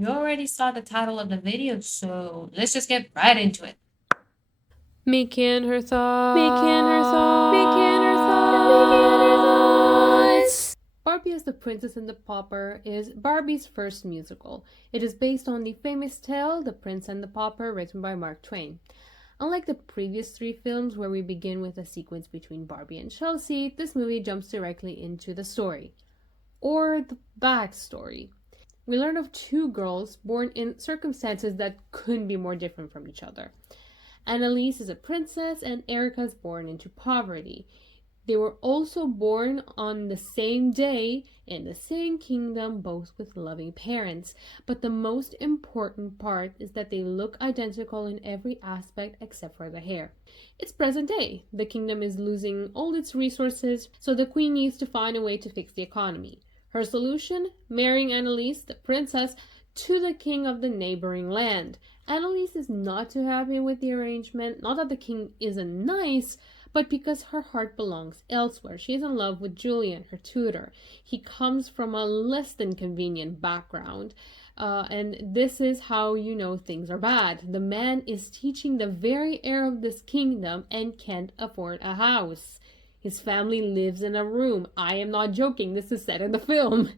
You already saw the title of the video, so let's just get right into it. Making her thoughts. Making her thoughts. Making her thoughts. Barbie as the Princess and the Pauper is Barbie's first musical. It is based on the famous tale The Prince and the Pauper, written by Mark Twain. Unlike the previous three films, where we begin with a sequence between Barbie and Chelsea, this movie jumps directly into the story, or the backstory. We learn of two girls born in circumstances that couldn't be more different from each other. Annalise is a princess, and Erica is born into poverty. They were also born on the same day in the same kingdom, both with loving parents. But the most important part is that they look identical in every aspect except for the hair. It's present day. The kingdom is losing all its resources, so the queen needs to find a way to fix the economy. Her solution? Marrying Annalise, the princess, to the king of the neighboring land. Annalise is not too happy with the arrangement, not that the king isn't nice, but because her heart belongs elsewhere. She is in love with Julian, her tutor. He comes from a less than convenient background, and this is how you know things are bad. The man is teaching the very heir of this kingdom and can't afford a house. His family lives in a room. I am not joking, this is said in the film.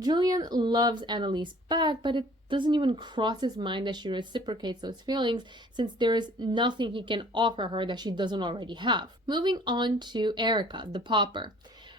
Julian loves Annalise back, but it doesn't even cross his mind that she reciprocates those feelings, since there is nothing he can offer her that she doesn't already have. Moving on to Erica, the pauper.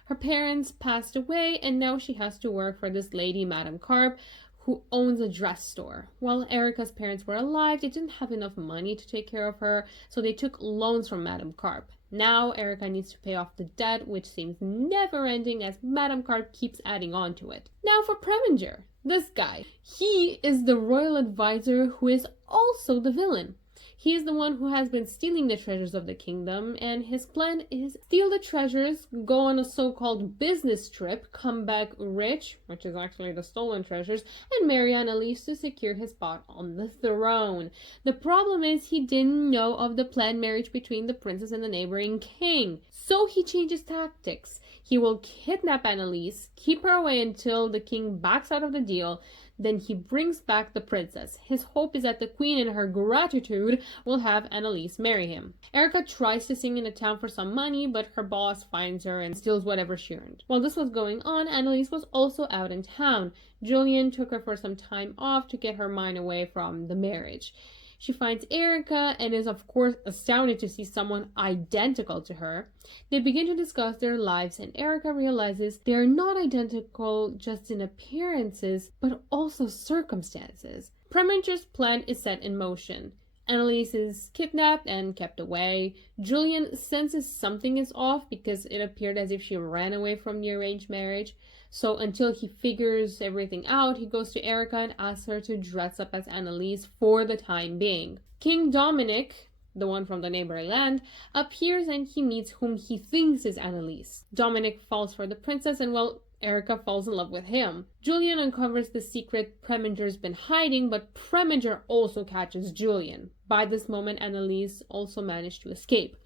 Her parents passed away, and now she has to work for this lady, Madame Carp, who owns a dress store. While Erica's parents were alive, they didn't have enough money to take care of her, so they took loans from Madame Carp. Now Erica needs to pay off the debt, which seems never ending as Madame Carp keeps adding on to it. Now for Preminger, this guy. He is the royal advisor who is also the villain. He is the one who has been stealing the treasures of the kingdom, and his plan is steal the treasures, go on a so-called business trip, come back rich, which is actually the stolen treasures, and marry Annalise to secure his spot on the throne. The problem is he didn't know of the planned marriage between the princess and the neighboring king, so he changes tactics. He will kidnap Annalise, keep her away until the king backs out of the deal, then he brings back the princess. His hope is that the queen, in her gratitude, will have Annalise marry him. Erica tries to sing in the town for some money, but her boss finds her and steals whatever she earned. While this was going on, Annalise was also out in town. Julian took her for some time off to get her mind away from the marriage. She finds Erica and is, of course, astounded to see someone identical to her. They begin to discuss their lives, and Erica realizes they are not identical just in appearances, but also circumstances. Preminger's plan is set in motion. Annalise is kidnapped and kept away. Julian senses something is off because it appeared as if she ran away from the arranged marriage. So until he figures everything out, he goes to Erica and asks her to dress up as Annalise for the time being. King Dominic, the one from the neighboring land, appears and he meets whom he thinks is Annalise. Dominic falls for the princess, and well, Erica falls in love with him. Julian uncovers the secret Preminger's been hiding, but Preminger also catches Julian. By this moment, Annalise also managed to escape.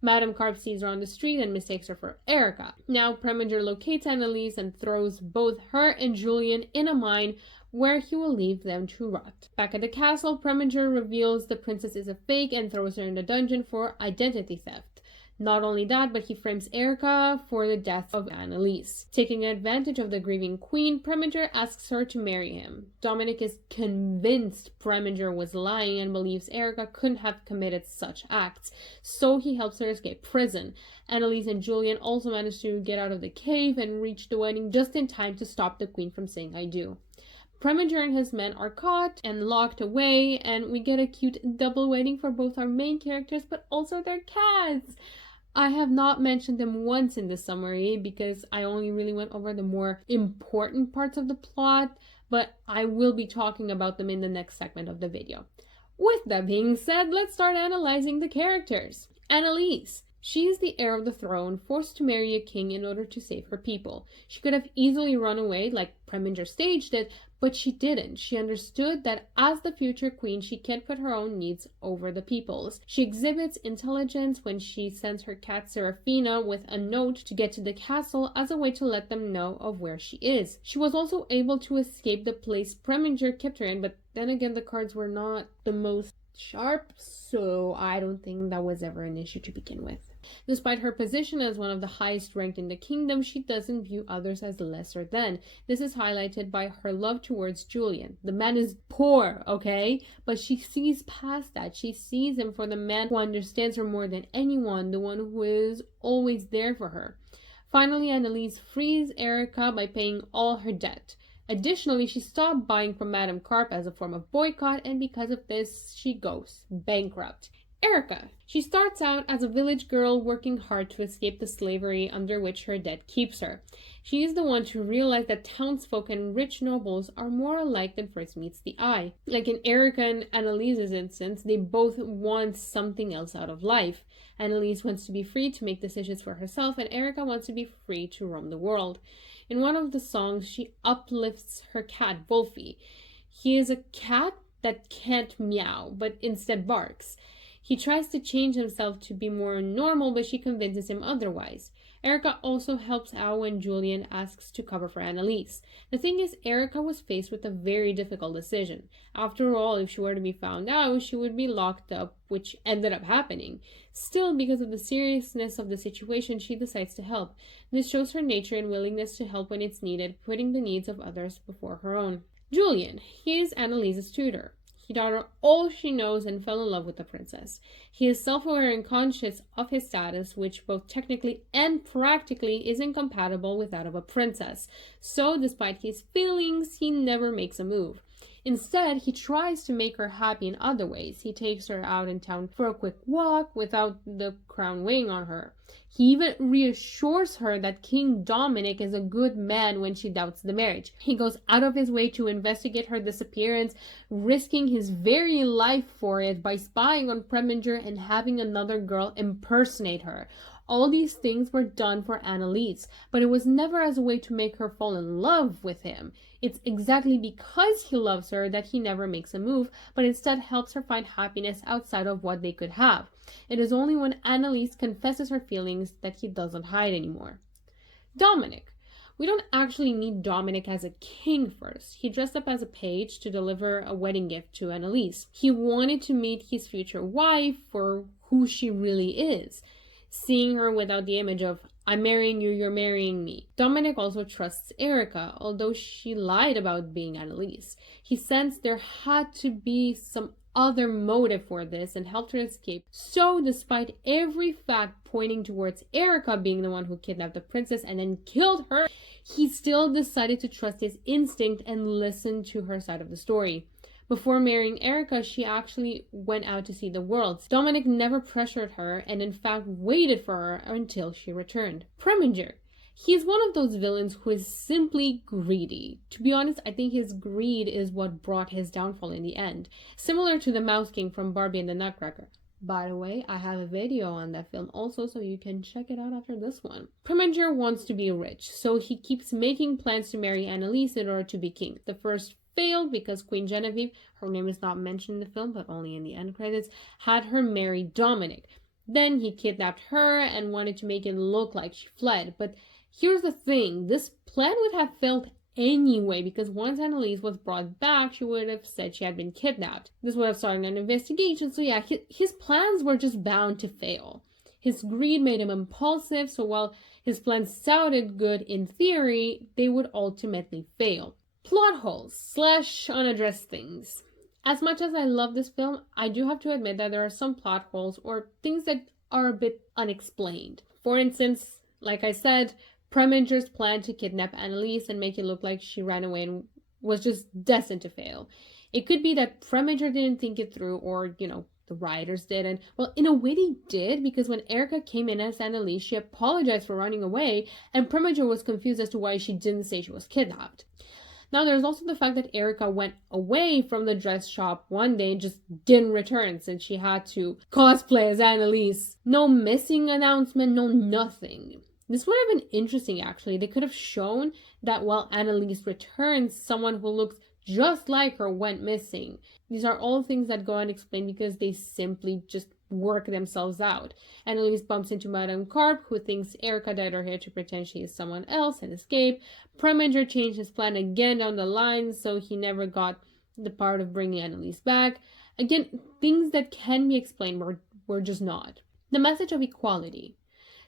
Madame Carp sees her on the street and mistakes her for Erica. Now Preminger locates Annalise and throws both her and Julian in a mine where he will leave them to rot. Back at the castle, Preminger reveals the princess is a fake and throws her in the dungeon for identity theft. Not only that, but he frames Erica for the death of Annalise. Taking advantage of the grieving queen, Preminger asks her to marry him. Dominic is convinced Preminger was lying and believes Erica couldn't have committed such acts, so he helps her escape prison. Annalise and Julian also manage to get out of the cave and reach the wedding just in time to stop the queen from saying I do. Preminger and his men are caught and locked away, and we get a cute double wedding for both our main characters but also their cats. I have not mentioned them once in this summary because I only really went over the more important parts of the plot, but I will be talking about them in the next segment of the video. With that being said, let's start analyzing the characters. Annalise. She is the heir of the throne, forced to marry a king in order to save her people. She could have easily run away, like Preminger Stage did, but she didn't. She understood that as the future queen, she can't put her own needs over the people's. She exhibits intelligence when she sends her cat Serafina with a note to get to the castle as a way to let them know of where she is. She was also able to escape the place Preminger kept her in, but then again, the cards were not the most sharp, so I don't think that was ever an issue to begin with. Despite her position as one of the highest ranked in the kingdom, she doesn't view others as lesser than. This is highlighted by her love towards Julian. The man is poor, okay? But she sees past that. She sees him for the man who understands her more than anyone, the one who is always there for her. Finally, Annalise frees Erica by paying all her debt. Additionally, she stopped buying from Madame Carp as a form of boycott, and because of this, she goes bankrupt. Erica. She starts out as a village girl working hard to escape the slavery under which her debt keeps her. She is the one to realize that townsfolk and rich nobles are more alike than first meets the eye. Like in Erica and Annalise's instance, they both want something else out of life. Annalise wants to be free to make decisions for herself, and Erica wants to be free to roam the world. In one of the songs, she uplifts her cat, Wolfie. He is a cat that can't meow, but instead barks. He tries to change himself to be more normal, but she convinces him otherwise. Erica also helps out when Julian asks to cover for Annalise. The thing is, Erica was faced with a very difficult decision. After all, if she were to be found out, she would be locked up, which ended up happening. Still, because of the seriousness of the situation, she decides to help. This shows her nature and willingness to help when it's needed, putting the needs of others before her own. Julian, he is Annalise's tutor. He taught her all she knows and fell in love with the princess. He is self-aware and conscious of his status, which both technically and practically is incompatible with that of a princess. So, despite his feelings, he never makes a move. Instead, he tries to make her happy in other ways. He takes her out in town for a quick walk without the crown weighing on her. He even reassures her that King Dominic is a good man when she doubts the marriage. He goes out of his way to investigate her disappearance, risking his very life for it by spying on Preminger and having another girl impersonate her. All these things were done for Annalise, but it was never as a way to make her fall in love with him. It's exactly because he loves her that he never makes a move, but instead helps her find happiness outside of what they could have. It is only when Annalise confesses her feelings that he doesn't hide anymore. Dominic. We don't actually need Dominic as a king first. He dressed up as a page to deliver a wedding gift to Annalise. He wanted to meet his future wife for who she really is, seeing her without the image of, I'm marrying you, you're marrying me. Dominic also trusts Erica, although she lied about being Annalise. He sensed there had to be some other motive for this and helped her escape. So, despite every fact pointing towards Erica being the one who kidnapped the princess and then killed her, he still decided to trust his instinct and listen to her side of the story. Before marrying Erica, she actually went out to see the world. Dominic never pressured her and in fact waited for her until she returned. Preminger. He is one of those villains who is simply greedy. To be honest, I think his greed is what brought his downfall in the end. Similar to the Mouse King from Barbie and the Nutcracker. By the way, I have a video on that film also, so you can check it out after this one. Preminger wants to be rich, so he keeps making plans to marry Annalise in order to be king. The first failed because Queen Genevieve, her name is not mentioned in the film but only in the end credits, had her marry Dominic. Then he kidnapped her and wanted to make it look like she fled. But here's the thing, this plan would have failed anyway, because once Annalise was brought back, she would have said she had been kidnapped. This would have started an investigation, so yeah, his plans were just bound to fail. His greed made him impulsive, so while his plans sounded good in theory, they would ultimately fail. Plot holes / unaddressed things. As much as I love this film, I do have to admit that there are some plot holes or things that are a bit unexplained. For instance, like I said, Preminger's plan to kidnap Annalise and make it look like she ran away and was just destined to fail. It could be that Preminger didn't think it through, or, the writers didn't. Well, in a way they did, because when Erica came in as Annalise, she apologized for running away, and Preminger was confused as to why she didn't say she was kidnapped. Now, there's also the fact that Erica went away from the dress shop one day and just didn't return since she had to cosplay as Annalise. No missing announcement, no nothing. This would have been interesting, actually. They could have shown that while Annalise returns, someone who looks just like her went missing. These are all things that go unexplained because they simply just work themselves out. Annalise bumps into Madame Carp, who thinks Erica dyed her hair to pretend she is someone else and escape. Preminger changed his plan again down the line, so he never got the part of bringing Annalise back. Again, things that can be explained were just not. The message of equality.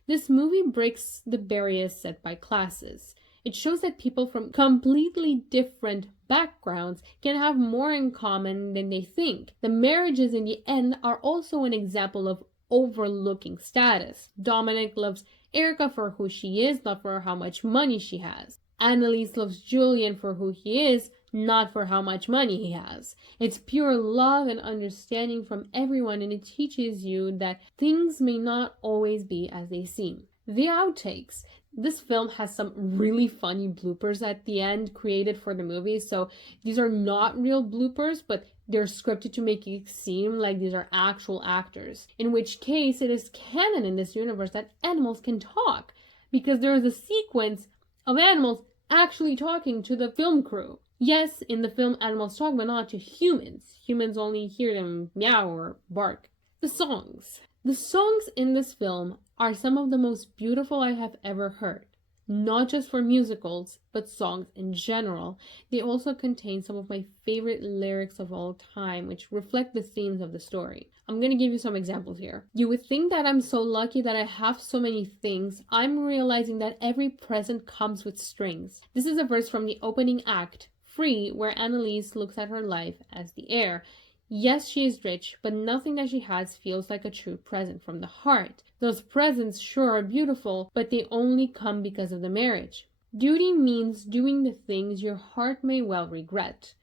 This movie breaks the barriers set by classes. It shows that people from completely different backgrounds can have more in common than they think. The marriages in the end are also an example of overlooking status. Dominic loves Erica for who she is, not for how much money she has. Annalise loves Julian for who he is, not for how much money he has. It's pure love and understanding from everyone, and it teaches you that things may not always be as they seem. The outtakes. This film has some really funny bloopers at the end created for the movie. So these are not real bloopers, but they're scripted to make it seem like these are actual actors. In which case, it is canon in this universe that animals can talk, because there is a sequence of animals actually talking to the film crew. Yes, in the film, animals talk, but not to humans. Humans only hear them meow or bark. The songs. The songs in this film are some of the most beautiful I have ever heard. Not just for musicals, but songs in general. They also contain some of my favorite lyrics of all time, which reflect the themes of the story. I'm going to give you some examples here. You would think that I'm so lucky that I have so many things. I'm realizing that every present comes with strings. This is a verse from the opening act, Free, where Annalise looks at her life as the heir. Yes, she is rich, but nothing that she has feels like a true present from the heart. Those presents sure are beautiful, but they only come because of the marriage. Duty means doing the things your heart may well regret.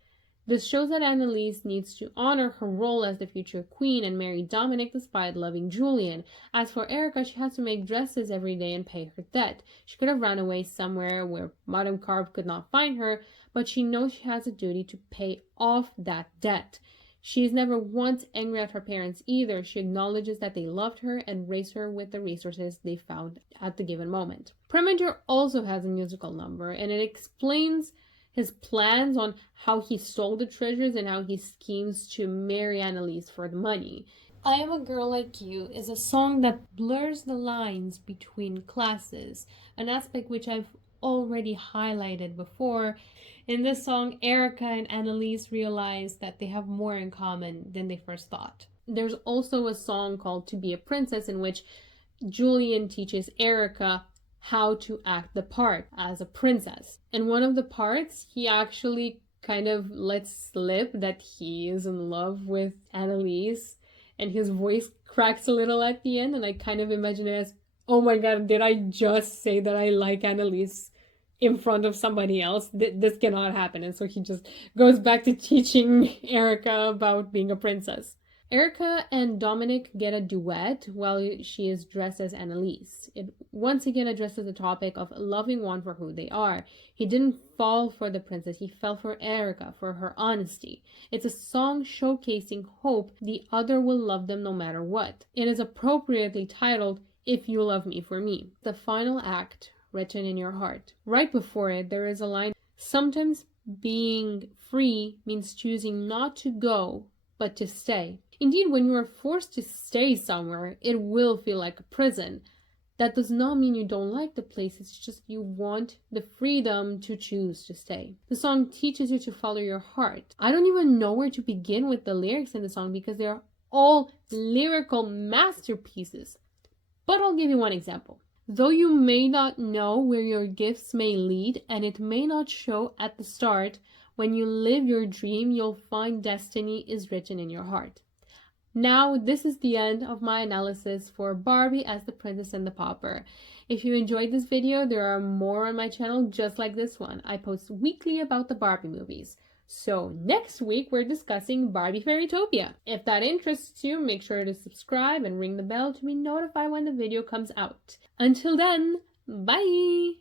This shows that Annalise needs to honor her role as the future queen and marry Dominic despite loving Julian. As for Erica, she has to make dresses every day and pay her debt. She could have run away somewhere where Madame Carp could not find her, but she knows she has a duty to pay off that debt. She is never once angry at her parents either. She acknowledges that they loved her and raised her with the resources they found at the given moment. Preminger also has a musical number, and it explains his plans on how he stole the treasures and how he schemes to marry Annalise for the money. I Am a Girl Like You is a song that blurs the lines between classes, an aspect which I've already highlighted before. In this song, Erica and Annalise realize that they have more in common than they first thought. There's also a song called To Be a Princess, in which Julian teaches Erica how to act the part as a princess. In one of the parts, he actually kind of lets slip that he is in love with Annalise, and his voice cracks a little at the end, and I kind of imagine it as, oh my god, did I just say that I like Annalise in front of somebody else? This cannot happen. And so he just goes back to teaching Erica about being a princess. Erica and Dominic get a duet while she is dressed as Annalise. It once again addresses the topic of loving one for who they are. He didn't fall for the princess, he fell for Erica, for her honesty. It's a song showcasing hope the other will love them no matter what. It is appropriately titled If You Love Me for Me. The final act, written in your heart. Right before it, there is a line, sometimes being free means choosing not to go, but to stay. Indeed, when you are forced to stay somewhere, it will feel like a prison. That does not mean you don't like the place, it's just you want the freedom to choose to stay. The song teaches you to follow your heart. I don't even know where to begin with the lyrics in the song because they are all lyrical masterpieces. But I'll give you one example. Though you may not know where your gifts may lead, and it may not show at the start, when you live your dream, you'll find destiny is written in your heart. Now, this is the end of my analysis for Barbie as the Princess and the Pauper. If you enjoyed this video, there are more on my channel just like this one. I post weekly about the Barbie movies. So next week, we're discussing Barbie Fairytopia. If that interests you, make sure to subscribe and ring the bell to be notified when the video comes out. Until then, bye!